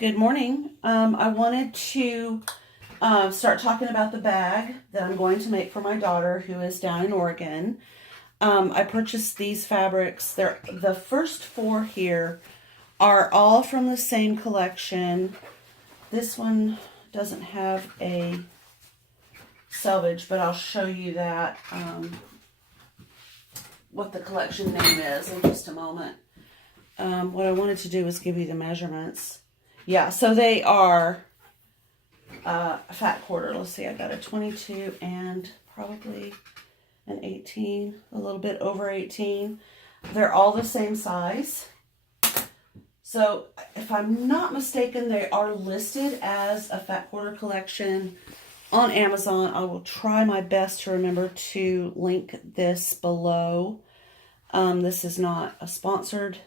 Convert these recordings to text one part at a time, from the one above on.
Good morning. I wanted to start talking about the bag that I'm going to make for my daughter who is down in Oregon. I purchased these fabrics. The first four here are all from the same collection. This one doesn't have a selvage, but I'll show you that, what the collection name is in just a moment. What I wanted to do was give you the measurements. Yeah, so they are fat quarter. Let's see, I got a 22 and probably an 18, a little bit over 18. They're all the same size. So if I'm not mistaken, they are listed as a fat quarter collection on Amazon. I will try my best to remember to link this below. This is not a sponsored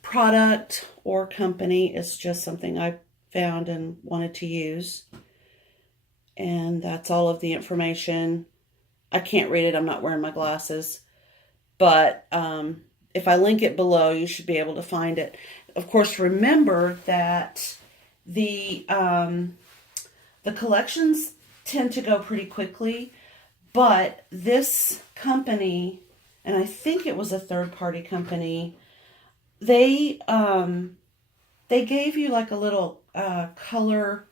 product or company. It's just something I found and wanted to use. And that's all of the information. I can't read it. I'm not wearing my glasses. But if I link it below, you should be able to find it. Of course, remember that the collections tend to go pretty quickly. But this company, and I think it was a third-party company, they gave you like a little colorway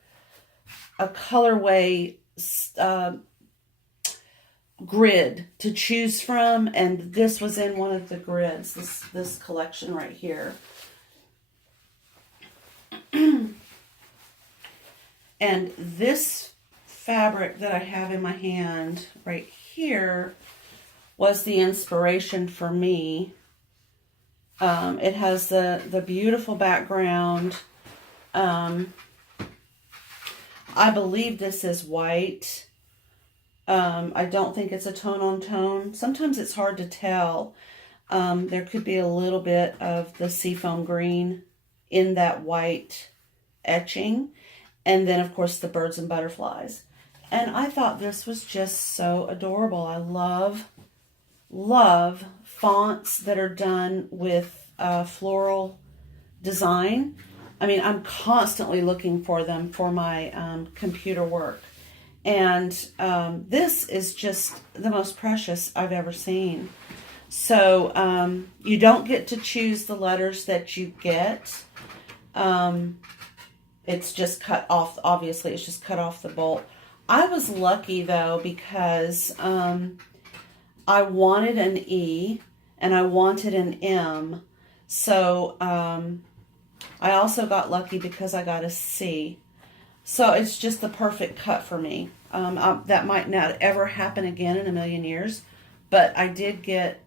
grid to choose from, and this was in one of the grids, this collection right here. And this fabric that I have in my hand right here was the inspiration for me. It has the beautiful background. I believe this is white. I don't think it's a tone on tone. Sometimes it's hard to tell. There could be a little bit of the seafoam green in that white etching. And then, of course, the birds and butterflies. And I thought this was just so adorable. I love fonts that are done with floral design. I mean, I'm constantly looking for them for my computer work. And this is just the most precious I've ever seen. So you don't get to choose the letters that you get. It's just cut off, obviously, it's just cut off the bolt. I was lucky, though, because I wanted an E and I wanted an M. So I also got lucky because I got a C. So it's just the perfect cut for me. That might not ever happen again in a million years, but I did get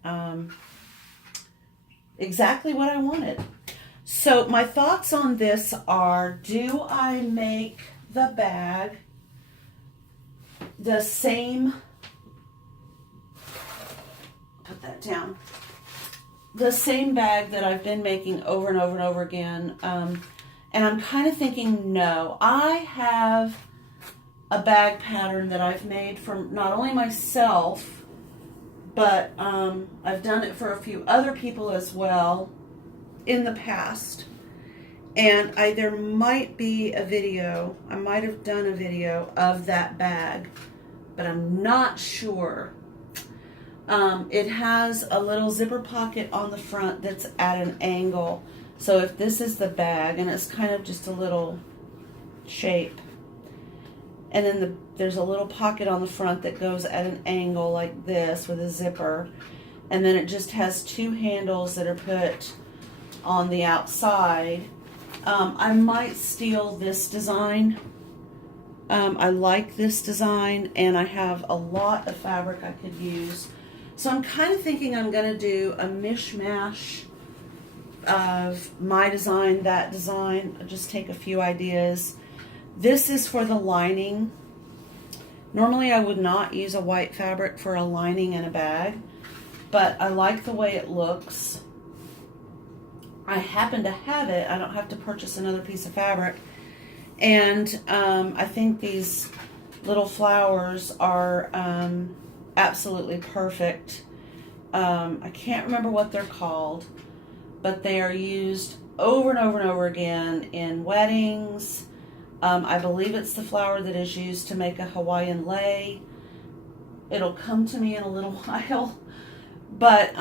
exactly what I wanted. So my thoughts on this are, do I make the bag the same, put that down, the same bag that I've been making over and over and over again? And I'm kind of thinking, no. I have a bag pattern that I've made for not only myself, but I've done it for a few other people as well in the past. And there might be a video, I might have done a video of that bag, but I'm not sure. It has a little zipper pocket on the front that's at an angle. So if this is the bag, and it's kind of just a little shape, and then there's a little pocket on the front that goes at an angle like this with a zipper, and then it just has two handles that are put on the outside. I might steal this design. I like this design, and I have a lot of fabric I could use. So I'm kind of thinking I'm going to do a mishmash of my design, that design. I'll just take a few ideas. This is for the lining. Normally I would not use a white fabric for a lining in a bag, but I like the way it looks. I happen to have it. I don't have to purchase another piece of fabric. And I think these little flowers are absolutely perfect. I can't remember what they're called, but they are used over and over and over again in weddings. I believe it's the flour that is used to make a Hawaiian lei. It'll come to me in a little while. But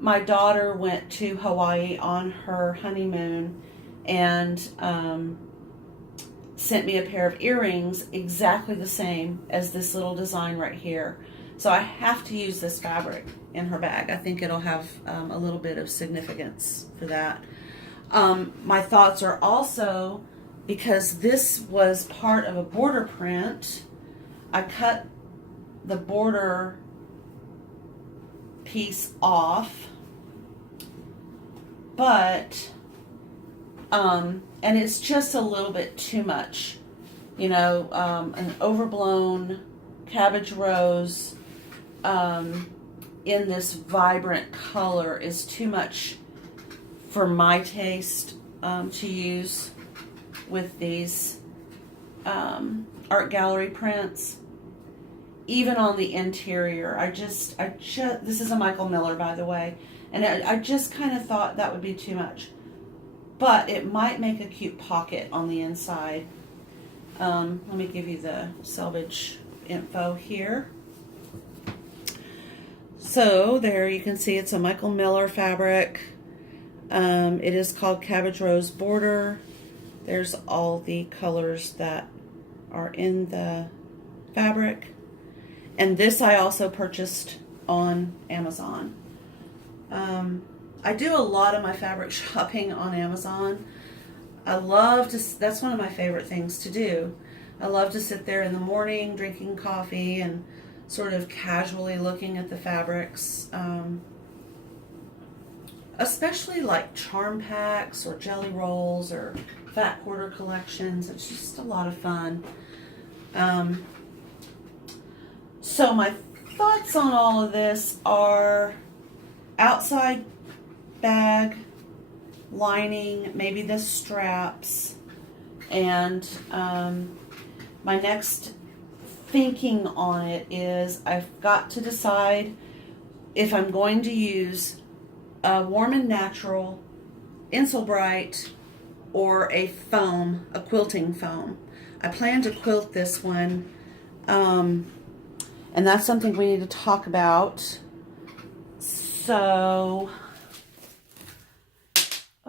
my daughter went to Hawaii on her honeymoon and sent me a pair of earrings exactly the same as this little design right here. So I have to use this fabric in her bag. I think it'll have a little bit of significance for that. My thoughts are also, because this was part of a border print, I cut the border piece off, but and it's just a little bit too much, you know. An overblown cabbage rose in this vibrant color is too much for my taste to use with these art gallery prints. Even on the interior, I just, this is a Michael Miller, by the way, and I just kind of thought that would be too much. But it might make a cute pocket on the inside. Let me give you the selvage info here. So there you can see it's a Michael Miller fabric. It is called Cabbage Rose Border. There's all the colors that are in the fabric. And this I also purchased on Amazon. I do a lot of my fabric shopping on Amazon. I love to, that's one of my favorite things to do. I love to sit there in the morning drinking coffee and sort of casually looking at the fabrics. Especially like charm packs or jelly rolls or fat quarter collections. It's just a lot of fun. So my thoughts on all of this are outside bag, lining, maybe the straps, and my next thinking on it is I've got to decide if I'm going to use a Warm and Natural, Insulbright, or a foam, a quilting foam. I plan to quilt this one, and that's something we need to talk about. So,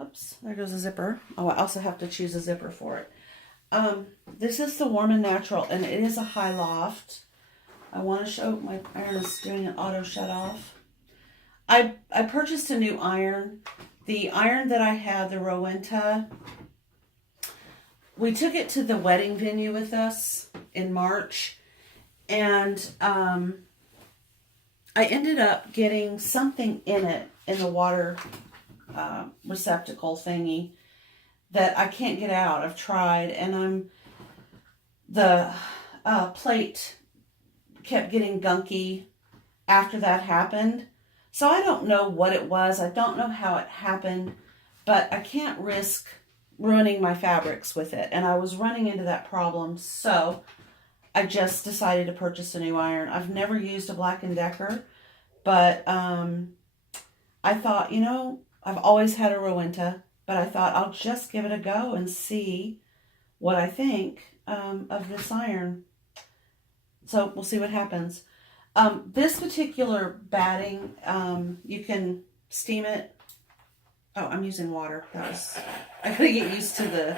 oops, there goes a zipper. Oh, I also have to choose a zipper for it. This is the Warm and Natural, and it is a high loft. I want to show, my iron is doing an auto shut off. I purchased a new iron. The iron that I had, the Rowenta, we took it to the wedding venue with us in March, and I ended up getting something in it, in the water receptacle thingy, that I can't get out. I've tried, and the plate kept getting gunky after that happened. So I don't know what it was. I don't know how it happened, but I can't risk ruining my fabrics with it. And I was running into that problem, so I just decided to purchase a new iron. I've never used a Black & Decker, but I thought, you know, I've always had a Rowenta, but I thought I'll just give it a go and see what I think of this iron. So we'll see what happens. This particular batting, you can steam it. Oh, I'm using water. I gotta get used to the,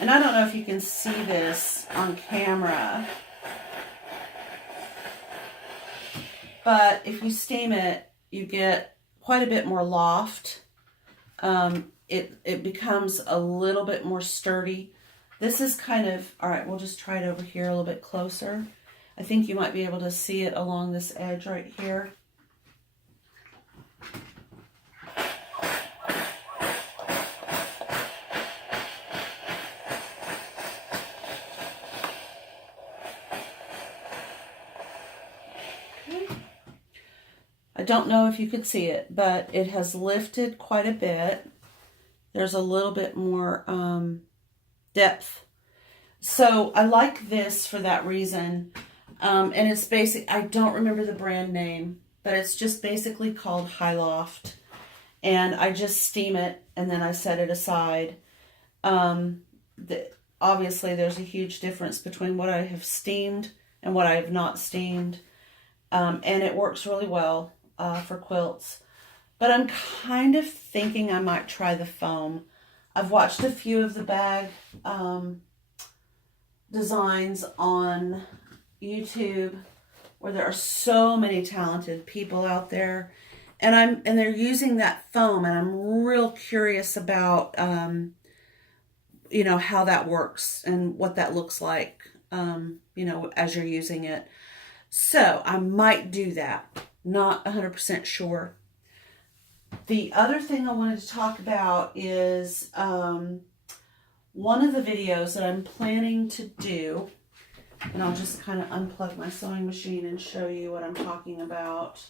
and I don't know if you can see this on camera, but if you steam it, you get quite a bit more loft. It becomes a little bit more sturdy. This is kind of, all right, we'll just try it over here a little bit closer. I think you might be able to see it along this edge right here. Okay. I don't know if you could see it, but it has lifted quite a bit. There's a little bit more depth. So I like this for that reason. And it's basic, I don't remember the brand name, but it's just basically called High Loft. and I just steam it and then I set it aside. Obviously there's a huge difference between what I have steamed and what I have not steamed. And it works really well for quilts. But I'm kind of thinking I might try the foam. I've watched a few of the bag designs on YouTube where there are so many talented people out there. And they're using that foam, and I'm real curious about you know, how that works and what that looks like, you know, as you're using it. So I might do that. Not 100% sure. The other thing I wanted to talk about is one of the videos that I'm planning to do, and I'll just kind of unplug my sewing machine and show you what I'm talking about,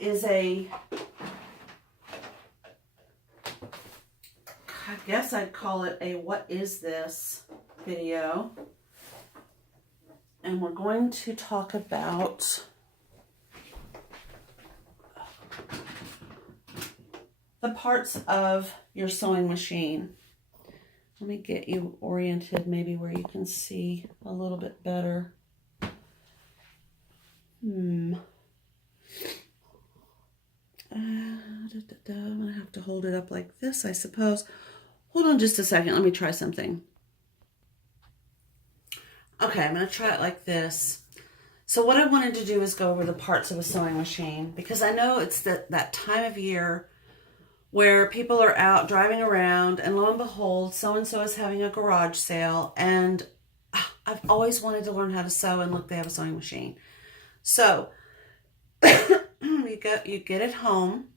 is a, I guess I'd call it a what is this video. And we're going to talk about the parts of your sewing machine. Let me get you oriented maybe where you can see a little bit better. I'm going to have to hold it up like this, I suppose. Hold on just a second. Let me try something. Okay, I'm going to try it like this. So what I wanted to do is go over the parts of a sewing machine, because I know it's that time of year where people are out driving around, and lo and behold, so-and-so is having a garage sale, and I've always wanted to learn how to sew, and look, they have a sewing machine. So you get it home,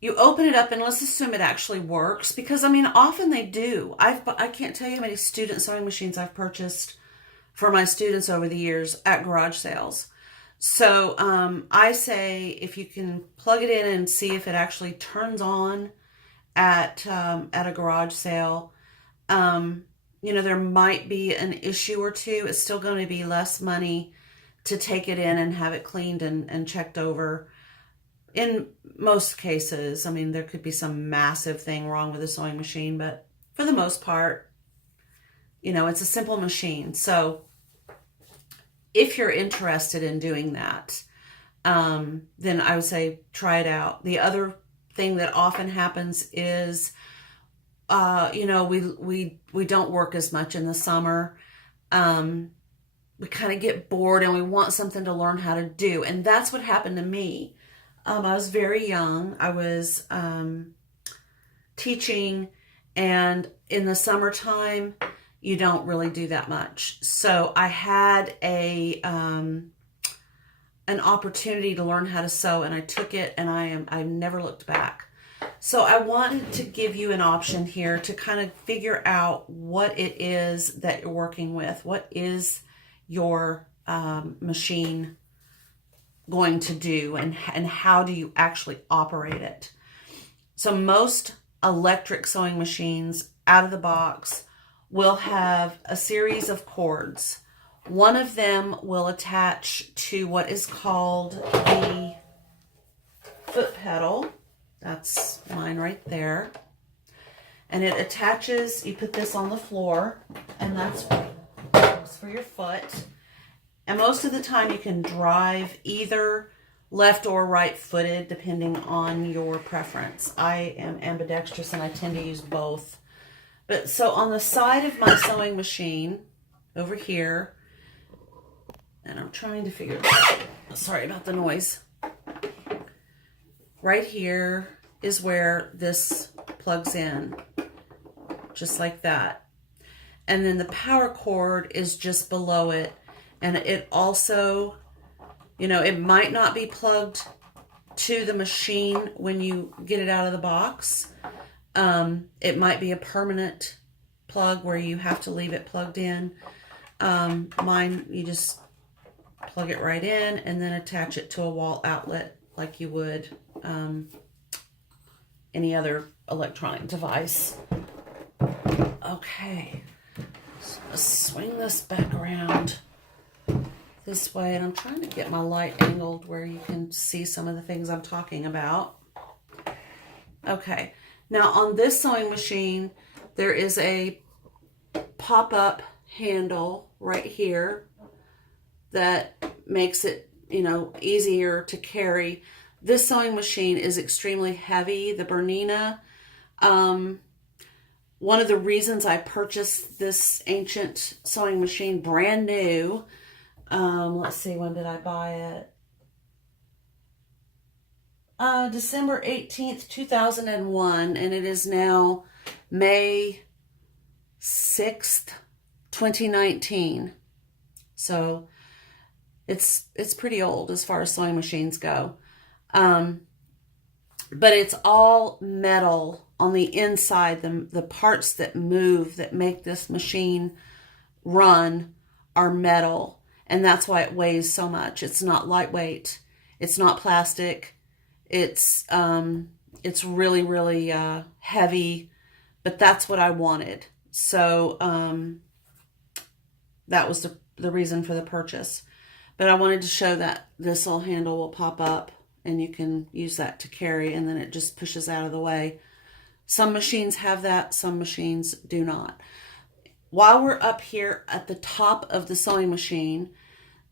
you open it up, and let's assume it actually works, because I mean, often they do. I can't tell you how many student sewing machines I've purchased for my students over the years at garage sales. So I say if you can plug it in and see if it actually turns on at a garage sale, you know, there might be an issue or two. It's still going to be less money to take it in and have it cleaned and checked over. In most cases, I mean, there could be some massive thing wrong with the sewing machine, but for the most part, you know, it's a simple machine. So if you're interested in doing that, then I would say try it out. The other thing that often happens is, you know, we don't work as much in the summer. We kind of get bored and we want something to learn how to do. And that's what happened to me. I was very young. I was teaching, and in the summertime, you don't really do that much. So I had an opportunity to learn how to sew, and I took it, and I never looked back. So I wanted to give you an option here to kind of figure out what it is that you're working with. What is your machine going to do, and how do you actually operate it? So most electric sewing machines out of the box will have a series of cords. One of them will attach to what is called the foot pedal. That's mine right there. And it attaches, you put this on the floor, and that's for your foot. And most of the time you can drive either left or right footed depending on your preference. I am ambidextrous and I tend to use both. But so on the side of my sewing machine over here, and I'm trying to figure it out. Sorry about the noise. Right here is where this plugs in, just like that. And then the power cord is just below it. And it also, you know, it might not be plugged to the machine when you get it out of the box. It might be a permanent plug where you have to leave it plugged in. Mine, you just plug it right in and then attach it to a wall outlet like you would any other electronic device. Okay, so let's swing this back around this way, and I'm trying to get my light angled where you can see some of the things I'm talking about. Okay, now on this sewing machine, there is a pop-up handle right here that makes it, you know, easier to carry. This sewing machine is extremely heavy, the Bernina. One of the reasons I purchased this ancient sewing machine brand new, let's see, when did I buy it? December 18th, 2001, and it is now May 6th, 2019. So it's pretty old as far as sewing machines go. But it's all metal on the inside. The parts that move, that make this machine run, are metal. And that's why it weighs so much. It's not lightweight. It's not plastic. It's really, really heavy. But that's what I wanted. So that was the reason for the purchase. But I wanted to show that this little handle will pop up and you can use that to carry, and then it just pushes out of the way. Some machines have that, some machines do not. While we're up here at the top of the sewing machine,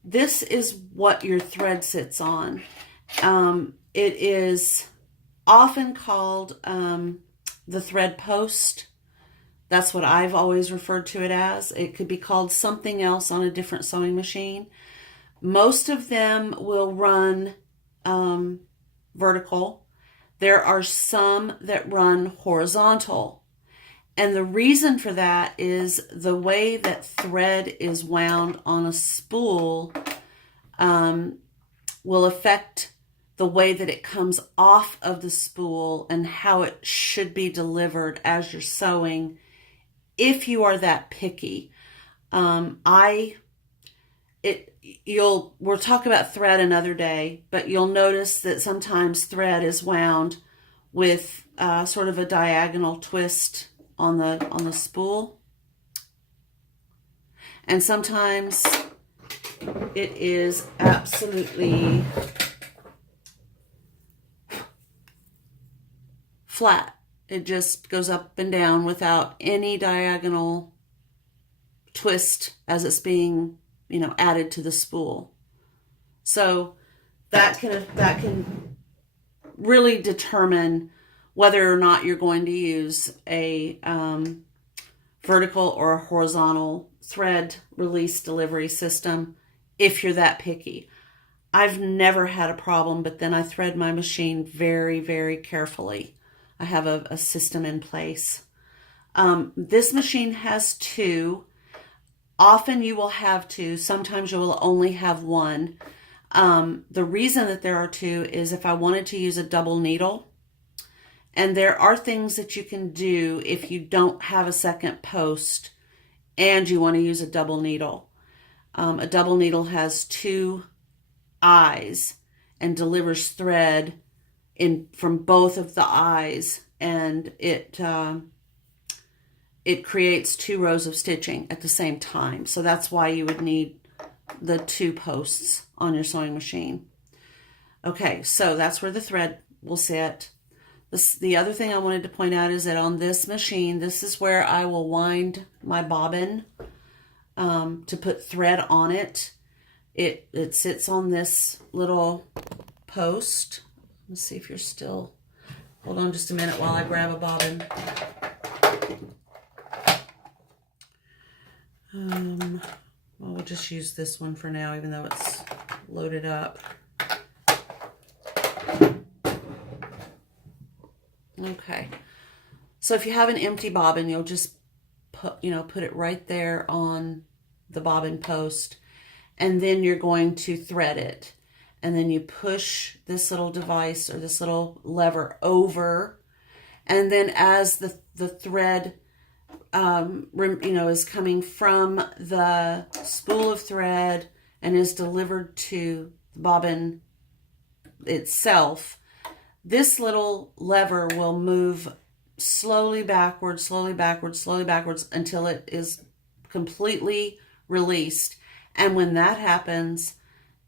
this is what your thread sits on. It is often called the thread post. That's what I've always referred to it as. It could be called something else on a different sewing machine. Most of them will run vertical. There are some that run horizontal. And the reason for that is the way that thread is wound on a spool will affect the way that it comes off of the spool and how it should be delivered as you're sewing, if you are that picky. We'll talk about thread another day, but you'll notice that sometimes thread is wound with sort of a diagonal twist on the spool, and sometimes it is absolutely flat. It just goes up and down without any diagonal twist as it's being, you know, added to the spool. So that can really determine whether or not you're going to use a vertical or a horizontal thread release delivery system if you're that picky. I've never had a problem, but then I thread my machine very, very carefully. I have a system in place. This machine has two. Often you will have two. Sometimes you will only have one. The reason that there are two is if I wanted to use a double needle. And there are things that you can do if you don't have a second post and you want to use a double needle. A double needle has two eyes and delivers thread from both of the eyes, and it creates two rows of stitching at the same time. So that's why you would need the two posts on your sewing machine. Okay, so that's where the thread will sit. The other thing I wanted to point out is that on this machine, this is where I will wind my bobbin to put thread on it. It sits on this little post. Let's see if you're still... Hold on just a minute while I grab a bobbin. Well, we'll just use this one for now, even though it's loaded up. Okay. So if you have an empty bobbin, you'll just put it right there on the bobbin post, and then you're going to thread it. And then you push this little device or this little lever over, and then as the thread is coming from the spool of thread and is delivered to the bobbin itself, this little lever will move slowly backwards, slowly backwards, slowly backwards until it is completely released. And when that happens,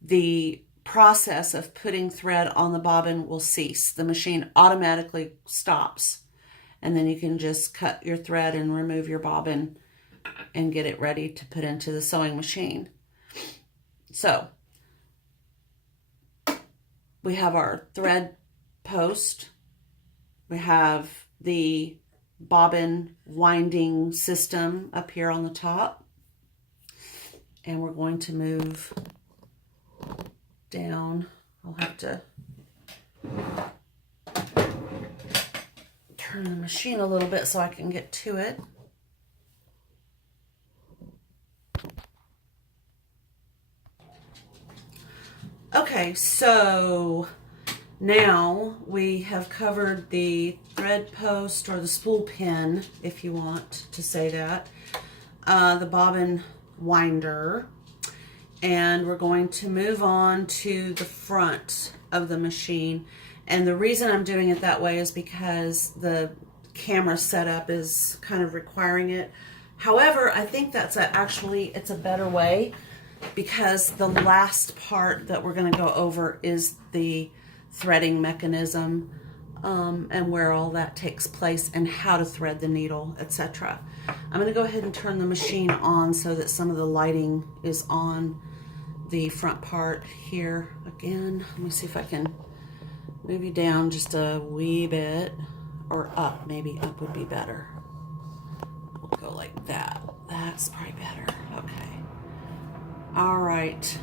the process of putting thread on the bobbin will cease. The machine automatically stops. And then you can just cut your thread and remove your bobbin and get it ready to put into the sewing machine. So we have our thread post. We have the bobbin winding system up here on the top. And we're going to move down. I'll have to turn the machine a little bit so I can get to it. Okay, so now we have covered the thread post, or the spool pin, if you want to say that, the bobbin winder, and we're going to move on to the front of the machine. And the reason I'm doing it that way is because the camera setup is kind of requiring it. However, I think that's it's a better way, because the last part that we're going to go over is the threading mechanism, and where all that takes place and how to thread the needle, etc. I'm going to go ahead and turn the machine on so that some of the lighting is on the front part here. Again, let me see if I can move you down just a wee bit, or up. Maybe up would be better. We'll go like that. That's probably better. Okay. All right.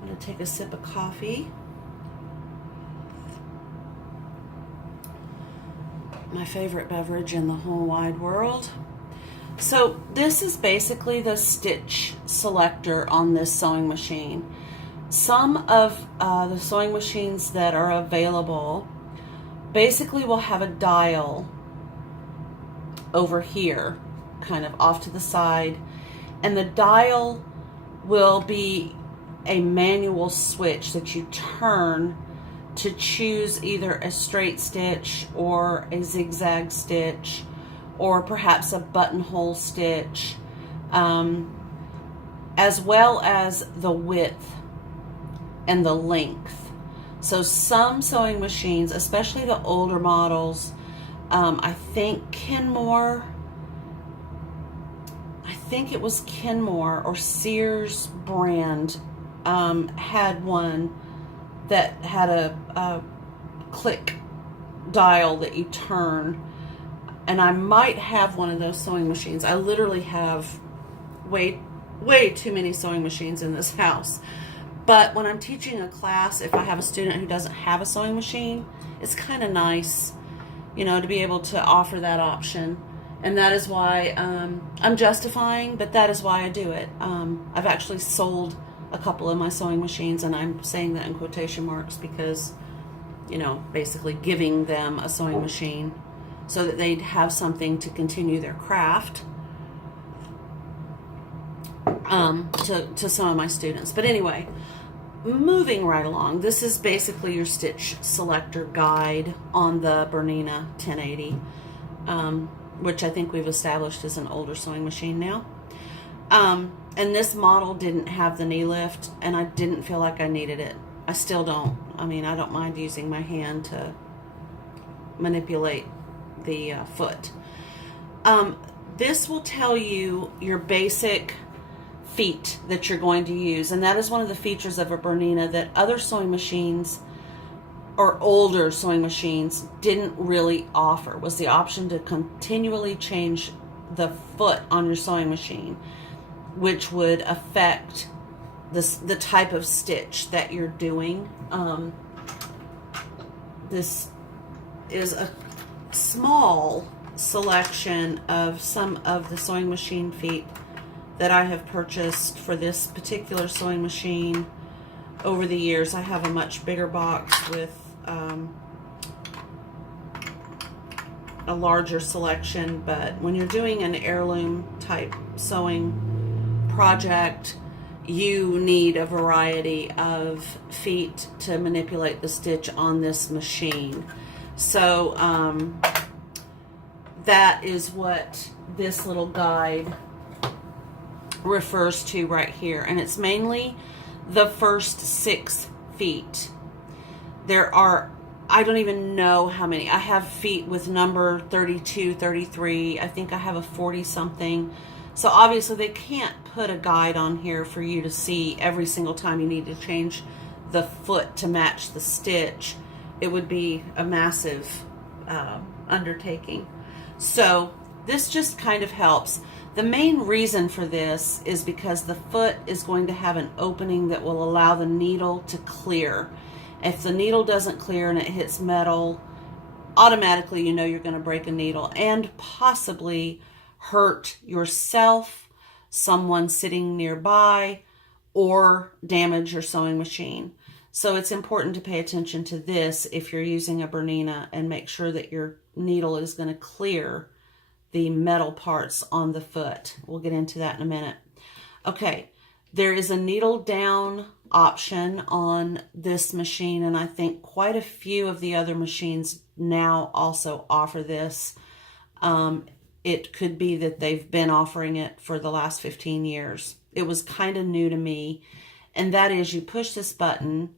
I'm going to take a sip of coffee. My favorite beverage in the whole wide world. So this is basically the stitch selector on this sewing machine. Some of the sewing machines that are available basically will have a dial over here, kind of off to the side, and the dial will be a manual switch that you turn to choose either a straight stitch or a zigzag stitch, or perhaps a buttonhole stitch, as well as the width and the length. So some sewing machines, especially the older models, I think it was Kenmore or Sears brand, had one that had a click dial that you turn. And I might have one of those sewing machines. I literally have way too many sewing machines in this house. But when I'm teaching a class, if I have a student who doesn't have a sewing machine, it's kind of nice, to be able to offer that option. And that is why I'm justifying, but that is why I do it. I've actually sold a couple of my sewing machines, and I'm saying that in quotation marks because, basically giving them a sewing machine so that they'd have something to continue their craft, to some of my students. But anyway, moving right along, this is basically your stitch selector guide on the Bernina 1080, which I think we've established is an older sewing machine now. And this model didn't have the knee lift, and I didn't feel like I needed it. I still don't. I mean, I don't mind using my hand to manipulate the foot. This will tell you your basic feet that you're going to use, and that is one of the features of a Bernina that other sewing machines or older sewing machines didn't really offer, was the option to continually change the foot on your sewing machine, which would affect the type of stitch that you're doing. This is a small selection of some of the sewing machine feet that I have purchased for this particular sewing machine over the years. I have a much bigger box with a larger selection, but when you're doing an heirloom type sewing project, you need a variety of feet to manipulate the stitch on this machine. So that is what this little guide refers to right here, and it's mainly the first 6 feet. There are, I don't even know how many. I have feet with number 32, 33. I think I have a 40 something. So obviously they can't put a guide on here for you to see every single time you need to change the foot to match the stitch. It would be a massive undertaking. So this just kind of helps. The main reason for this is because the foot is going to have an opening that will allow the needle to clear. If the needle doesn't clear and it hits metal, automatically you know you're going to break a needle and possibly hurt yourself, someone sitting nearby, or damage your sewing machine. So it's important to pay attention to this if you're using a Bernina, and make sure that your needle is going to clear the metal parts on the foot. We'll get into that in a minute. Okay, there is a needle down option on this machine, and I think quite a few of the other machines now also offer this. It could be that they've been offering it for the last 15 years. It was kind of new to me, and that is you push this button,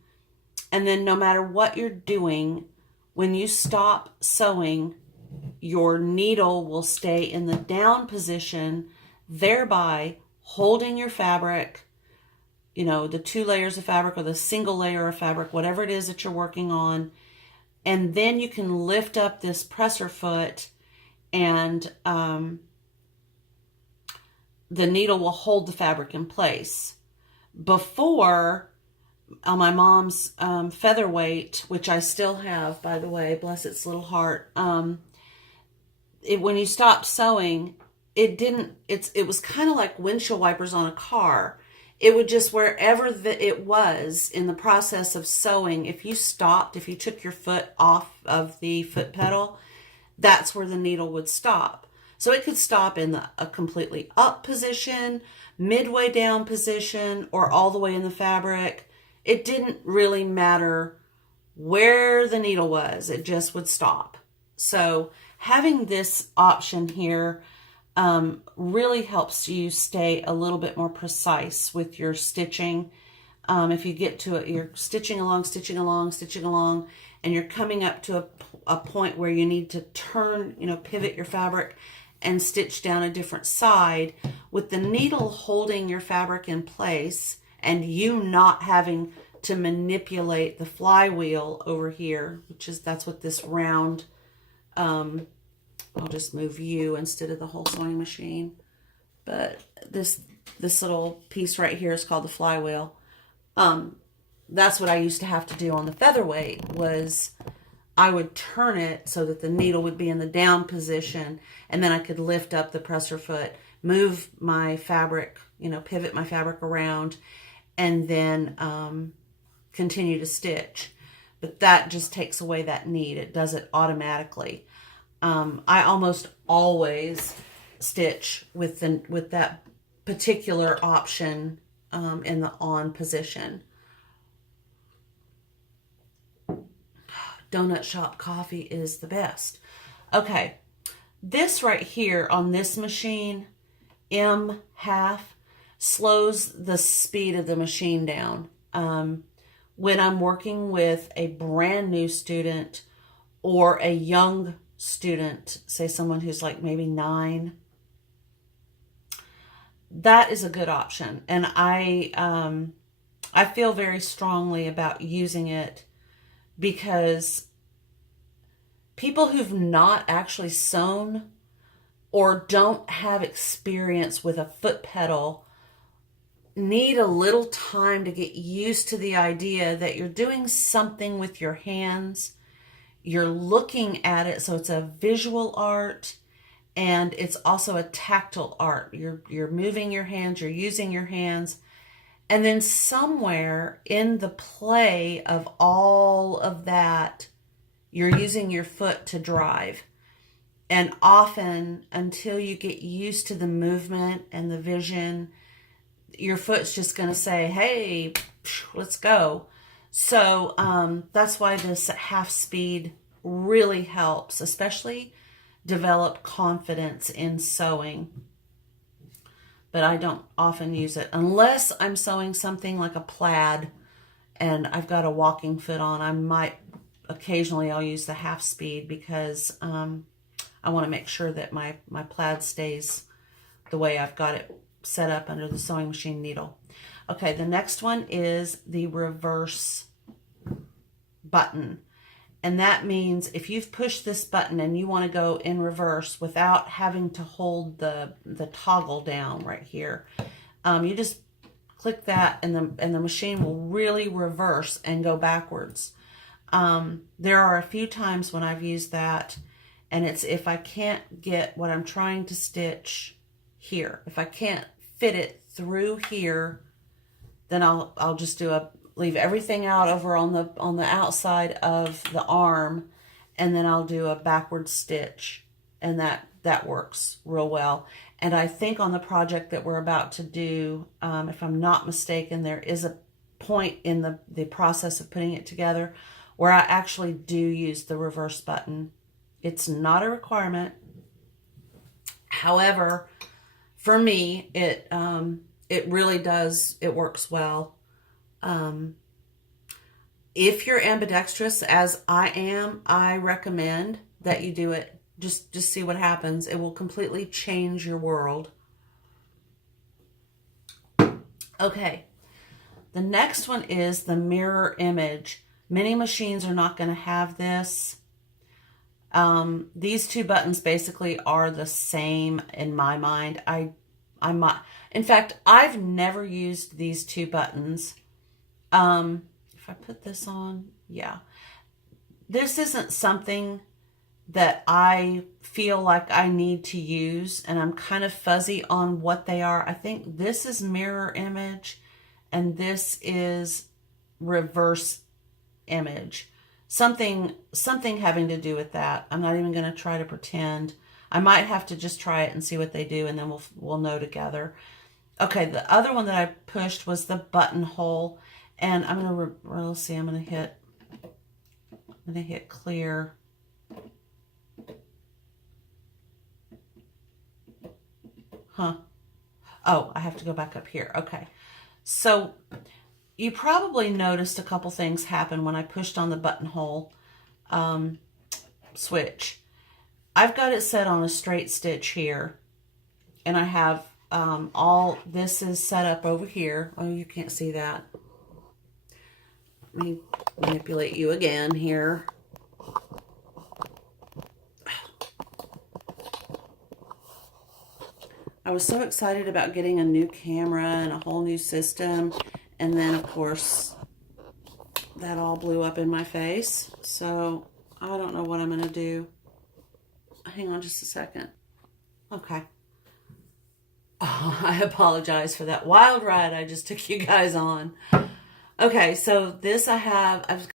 and then no matter what you're doing, when you stop sewing, your needle will stay in the down position, thereby holding your fabric, you know, the 2 layers of fabric or the single layer of fabric, whatever it is that you're working on. And then you can lift up this presser foot, and the needle will hold the fabric in place. Before, on my mom's featherweight, which I still have, by the way, bless its little heart, when you stopped sewing, it was kind of like windshield wipers on a car. It would just, wherever it was in the process of sewing, if you stopped, if you took your foot off of the foot pedal, that's where the needle would stop. So it could stop in a completely up position, midway down position, or all the way in the fabric. It didn't really matter where the needle was. It just would stop. So having this option here really helps you stay a little bit more precise with your stitching. If you get to it, you're stitching along, and you're coming up to a point where you need to turn, pivot your fabric and stitch down a different side. With the needle holding your fabric in place and you not having to manipulate the flywheel over here, that's what this round, I'll just move you instead of the whole sewing machine. But this little piece right here is called the flywheel. That's what I used to have to do on the featherweight, was I would turn it so that the needle would be in the down position, and then I could lift up the presser foot, move my fabric, pivot my fabric around, and then continue to stitch. But that just takes away that need. It does it automatically. I almost always stitch with that particular option in the on position. Donut shop coffee is the best. Okay, this right here on this machine, M1/2, slows the speed of the machine down. When I'm working with a brand new student or a young student, say someone who's like maybe 9, that is a good option. And I feel very strongly about using it, because people who've not actually sewn or don't have experience with a foot pedal need a little time to get used to the idea that you're doing something with your hands. You're looking at it, so it's a visual art, and it's also a tactile art. You're moving your hands, you're using your hands, and then somewhere in the play of all of that, you're using your foot to drive. And often, until you get used to the movement and the vision, your foot's just going to say, hey, let's go. So that's why this half speed really helps, especially develop confidence in sewing. but I don't often use it unless I'm sewing something like a plaid and I've got a walking foot on. I might occasionally I'll use the half speed because I want to make sure that my plaid stays the way I've got it set up under the sewing machine needle. Okay, the next one is the reverse button. And that means if you've pushed this button and you want to go in reverse without having to hold the toggle down right here, you just click that and the machine will really reverse and go backwards. There are a few times when I've used that, and it's if I can't get what I'm trying to stitch here. If I can't fit it through here, then I'll just leave everything out over on the outside of the arm, and then I'll do a backward stitch, and that works real well. And I think on the project that we're about to do, if I'm not mistaken, there is a point in the process of putting it together where I actually do use the reverse button. It's not a requirement. However, for me, it really does, it works well. If you're ambidextrous, as I am, I recommend that you do it. Just see what happens. It will completely change your world. Okay, the next one is the mirror image. Many machines are not going to have this. These two buttons basically are the same in my mind. In fact, I've never used these two buttons. If I put this on, yeah. This isn't something that I feel like I need to use, and I'm kind of fuzzy on what they are. I think this is mirror image, and this is reverse image. Something having to do with that. I'm not even going to try to pretend. I might have to just try it and see what they do, and then we'll know together. Okay, the other one that I pushed was the buttonhole, and I'm gonna let's see. I'm gonna hit clear. Huh? Oh, I have to go back up here. Okay, so you probably noticed a couple things happen when I pushed on the buttonhole switch. I've got it set on a straight stitch here, and I have all this is set up over here. Oh, you can't see that. Let me manipulate you again here. I was so excited about getting a new camera and a whole new system, and then of course that all blew up in my face. So I don't know what I'm going to do. Hang on just a second. Okay. Oh, I apologize for that wild ride I just took you guys on. Okay, so this I've